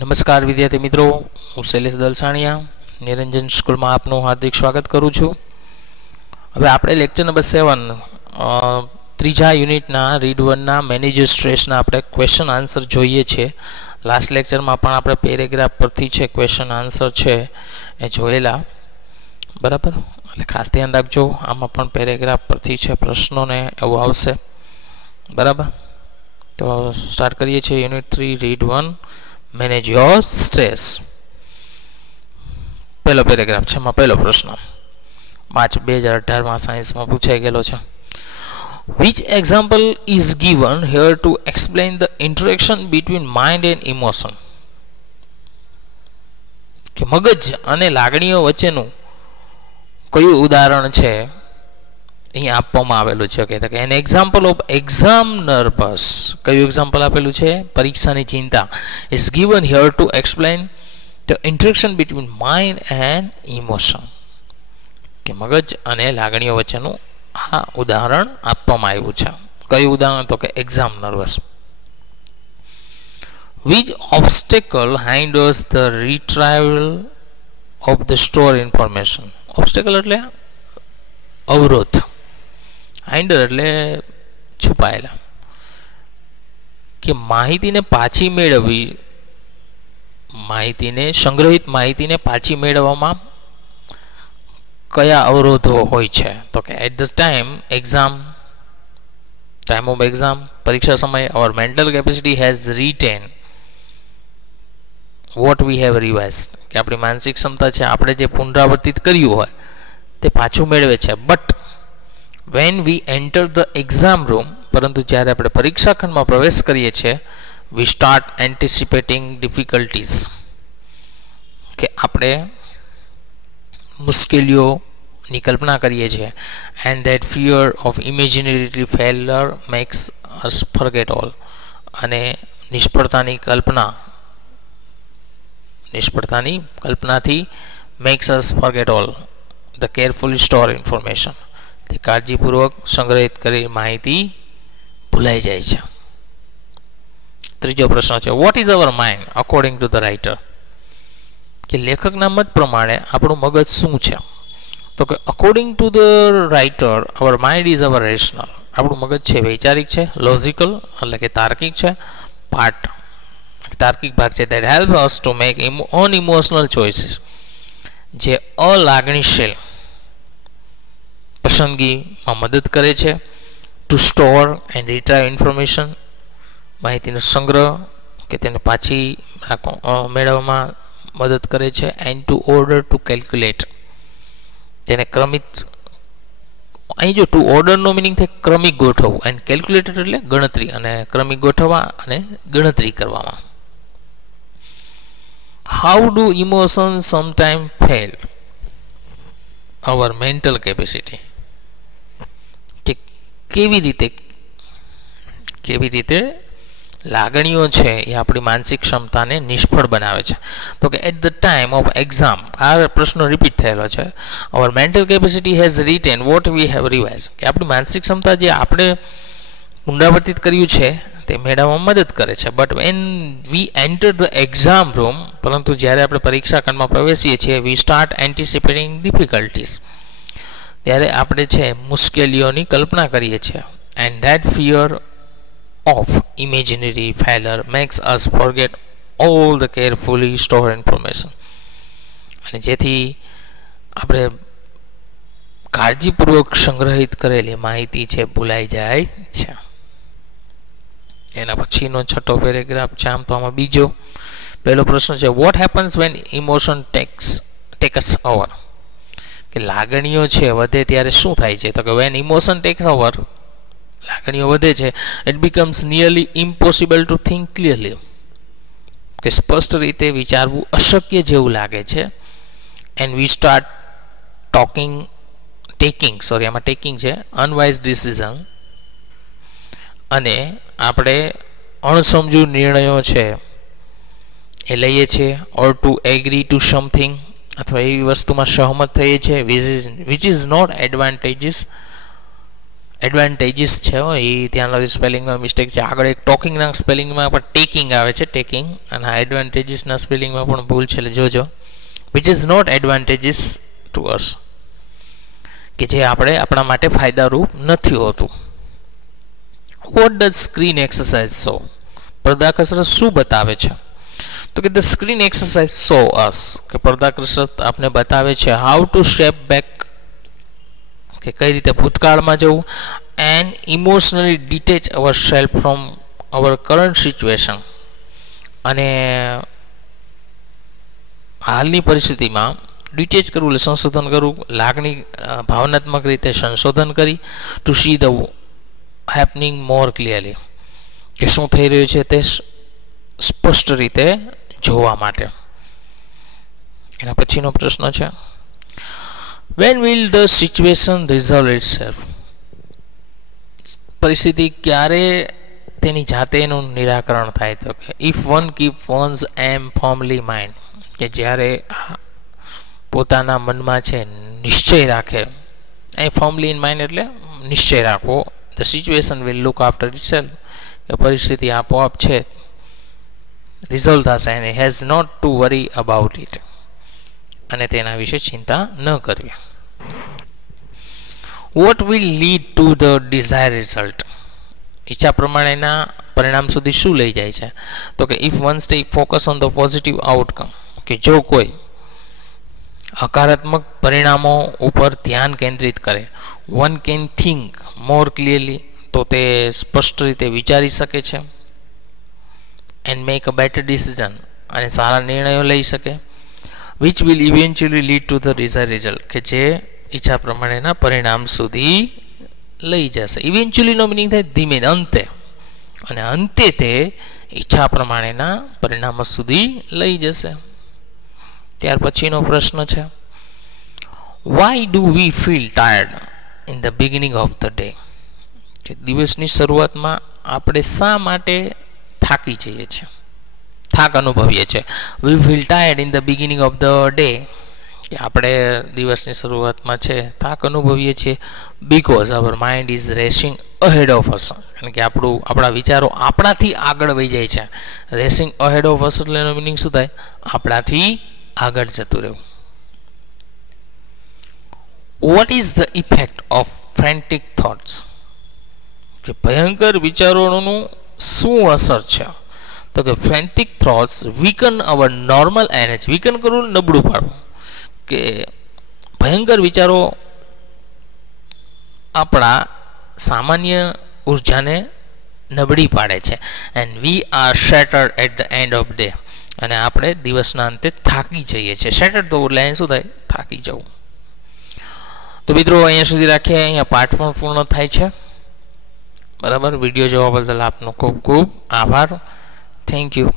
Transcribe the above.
નમસ્કાર વિદ્યાર્થી મિત્રો, હું શૈલેષ દલસાણિયા નિરંજન સ્કૂલમાં આપનું હાર્દિક સ્વાગત કરું છું. હવે આપણે લેક્ચર નંબર 7 ત્રીજા યુનિટના રીડ 1ના મેનેજર સ્ટ્રેસના આપણે ક્વેશ્ચન આન્સર જોઈએ છીએ. લાસ્ટ લેક્ચરમાં પણ આપણે પેરેગ્રાફ પરથી છે ક્વેશ્ચન આન્સર છે એ જોયેલા, બરાબર. એટલે ખાસ ધ્યાન રાખજો, આમાં પણ પેરેગ્રાફ પરથી છે પ્રશ્નોને એવું આવશે, બરાબર. તો સ્ટાર્ટ કરીએ છીએ unit 3 read 1 manage your stress. પહેલો પેરેગ્રાફ છે, એમાં પહેલો પ્રશ્ન માર્ચ 2018માં સાયન્સમાં પૂછાઈ ગયેલો છે. Which example is given here to explain the interaction between mind and emotion? કે મગજ અને લાગણીઓ વચ્ચેનું કયું ઉદાહરણ છે અહીંયા આપવામાં આવેલું છે. કે an example of exam nervous, કયું એક્ઝામ્પલ આપેલું છે? પરીક્ષાની ચિંતા. Is given here two explain the interaction between mind and emotion. કે મગજ અને લાગણીઓ વચ્ચેનું આ ઉદાહરણ આપવામાં આવ્યું છે. કયું ઉદાહરણ? તો કે exam nervous. Which obstacle hinders the retrieval of the stored information? Obstacle એટલે અવરોધ, હાઇન્ડર એટલે છુપાયેલા. કે માહિતીને પાછી મેળવવી, માહિતીને સંગ્રહિત માહિતીને પાછી મેળવવામાં કયા અવરોધો હોય છે? તો કે at the time of exam, પરીક્ષા સમયે our mental capacity has retain what we have revise. કે આપણી માનસિક ક્ષમતા છે, આપણે જે પુનરાવર્તિત કર્યું હોય તે પાછું મેળવે છે. But when we enter the exam room, પરંતુ જ્યારે આપણે પરીક્ષા ખંડમાં પ્રવેશ કરીએ છીએ, વી સ્ટાર્ટ એન્ટિસિપેટિંગ ડિફિકલ્ટીઝ. કે આપણે મુશ્કેલીઓની કલ્પના કરીએ છીએ. And that fear of imaginary failure makes us forget all. અને નિષ્ફળતાની કલ્પનાથી makes us forget all the carefully store information. તે કાળજીપૂર્વક સંગ્રહિત કરેલી માહિતી ભૂલાઈ જાય છે. ત્રીજો પ્રશ્ન છે, what is our mind according to the writer? કે લેખકના મત પ્રમાણે આપણું મગજ શું છે? તો કે according to the writer hour mind is our rational. આપણું મગજ છે વૈચારિક છે, લોજિકલ એટલે કે તાર્કિક છે, તાર્કિક ભાગ છે. That help us to make unemotional choices. જે અલાગણીશીલ પસંદગીમાં મદદ કરે છે. To store and retrieve information, માહિતીનો સંગ્રહ કે તેને પાછી મેળવવામાં મદદ કરે છે. And to order to calculate, તેને ક્રમિત. અહીં જો ટુ ઓર્ડરનો મિનિંગ થાય ક્રમિક ગોઠવવું, એન્ડ કેલ્ક્યુલેટર એટલે ગણતરી, અને ક્રમિક ગોઠવવા અને ગણતરી કરવામાં. How do emotions sometimes fail our mental capacity? કે કેવી રીતે લાગણીઓ છે એ આપણી માનસિક ક્ષમતાને નિષ્ફળ બનાવે છે? તો કે at the time of exam, આ પ્રશ્નો રિપીટ થયેલો છે. Our mental capacity has retain what we have revise. કે આપણી માનસિક ક્ષમતા જે આપણે પુનરાવર્તિત કર્યું છે તે મેળવવામાં મદદ કરે છે. But when we enter the exam room, પરંતુ જ્યારે આપણે પરીક્ષા ખંડમાં પ્રવેશીએ છીએ, વી સ્ટાર્ટ એન્ટિસિપેટિંગ ડિફિકલ્ટીઝ, ત્યારે આપણે છે મુશ્કેલીઓની કલ્પના કરીએ છીએ. And that fear of imaginary failure makes us forget all the carefully store information. અને જેથી આપણે કાળજીપૂર્વક સંગ્રહિત કરેલી માહિતી છે ભૂલાઈ જાય છે. એના પછીનો છઠ્ઠો પેરેગ્રાફ છે. આમ તો આમાં બીજો. પહેલો પ્રશ્ન છે, what happens van emotion tax over? કે લાગણીઓ છે વધે ત્યારે શું થાય છે? તો કે વેન ઇમોશન ટેક્સ ઓવર, લાગણીઓ વધે છે, it becomes nearly impossible two think clearly. કે સ્પષ્ટ રીતે વિચારવું અશક્ય જેવું લાગે છે. એન્ડ વી સ્ટાર્ટ ટેકિંગ છે અનવાઇઝ ડિસિઝન. અને આપણે અણસમજુ નિર્ણયો છે એ લઈએ છીએ. ઓર ટુ એગ્રી ટુ સમથિંગ, અથવા એવી વસ્તુમાં સહમત થઈએ છીએ વિચ ઇઝ નોટ એડવાન્ટેજીસ છે એ ત્યાં લગી સ્પેલિંગમાં મિસ્ટેક છે. આગળ એક ટોકિંગના સ્પેલિંગમાં પણ ટેકિંગ આવે છે, ટેકિંગ, અને આ એડવાન્ટેજીસના સ્પેલિંગમાં પણ ભૂલ છે, એટલે જોજો. Which is not advantages to us, કે જે આપણા માટે ફાયદારૂપ નથી હોતું. What does screen exercise show, પડદા કસરત શું બતાવે છે? તો કે the screen exercise show us, કે પડદા કસરત આપને બતાવે છે હાઉ ટુ સ્ટેપ બેક, કે કઈ રીતે ભૂતકાળમાં જવું, and emotionally detach our self from hour current situation, અને હાલની પરિસ્થિતિમાં ડિટેચ કરવું એટલે સંશોધન કરવું, લાગણી ભાવનાત્મક રીતે સંશોધન કરી, to see the happening more clearly, કે શું થઈ રહ્યું છે તે સ્પષ્ટ રીતે જોવા માટે. એના પછીનો પ્રશ્ન છે, when will the situation resolve itself, પરિસ્થિતિ ક્યારે તેની જાતે એનું નિરાકરણ થાય? તો કે if one keep one's aim firmly mind, કે જ્યારે પોતાના મનમાં છે નિશ્ચય રાખે, એ ફર્મલી ઇન માઇન્ડ એટલે નિશ્ચય રાખવો, the situation will look after itself, કે પરિસ્થિતિ આપોઆપ છે રિઝોલ્વ થશે, and he has not to worry about it, અને તેના વિશે ચિંતા ન કરવી. what will lead to the desired result, ઈચ્છા પ્રમાણેના પરિણામ સુધી શું લઈ જાય છે? તો કે if one stay focus on the positive outcome, કે જો કોઈ હકારાત્મક પરિણામો ઉપર ધ્યાન કેન્દ્રિત કરે, one can think more clearly, તો તે સ્પષ્ટ રીતે વિચારી શકે છે, and make a better decision, અને સારા નિર્ણયો લઈ શકે, which will eventually lead to the desired result, કે જે ઈચ્છા પ્રમાણેના પરિણામ સુધી લઈ જશે. ઇવેન્ચ્યુઅલીનો મિનિંગ થાય ધીમે, અંતે, અને અંતે તે ઈચ્છા પ્રમાણેના પરિણામો સુધી લઈ જશે. ત્યાર પછીનો પ્રશ્ન છે, why do we feel tired in the beginning of the day, કે દિવસની શરૂઆતમાં આપણે શા માટે થાકી જઈએ છીએ, થાક અનુભવીએ છીએ? we feel tired in the beginning of the day, કે આપણે દિવસની શરૂઆતમાં છે થાક અનુભવીએ છીએ because our mind is racing ahead of us, કારણ કે આપણા વિચારો આપણાથી આગળ વહી જાય છે. રેસિંગ અહેડ ઓફ અસ એટલે એનો મિનિંગ શું થાય? આપણાથી આગળ જતું રહેવું. What is the effect of frantic thoughts, કે ભયંકર વિચારોનું શું અસર છે? તો કે frantic thoughts weaken our normal energy, weaken કરવું નબળું પાડવું, કે ભયંકર વિચારો આપણા સામાન્ય ઉર્જાને નબળી પાડે છે. And we are shattered at the end of day, અને આપણે દિવસના અંતે થાકી જઈએ છીએ. શેટર્ડ તો એટલે શું થાય? થાકી જવું. તો મિત્રો અહીંયા સુધી રાખીએ, અહીંયા પાઠ પણ પૂર્ણ થાય છે. બરાબર, વિડીયો જોવા બદલ આપનો ખૂબ ખૂબ આભાર. Thank you.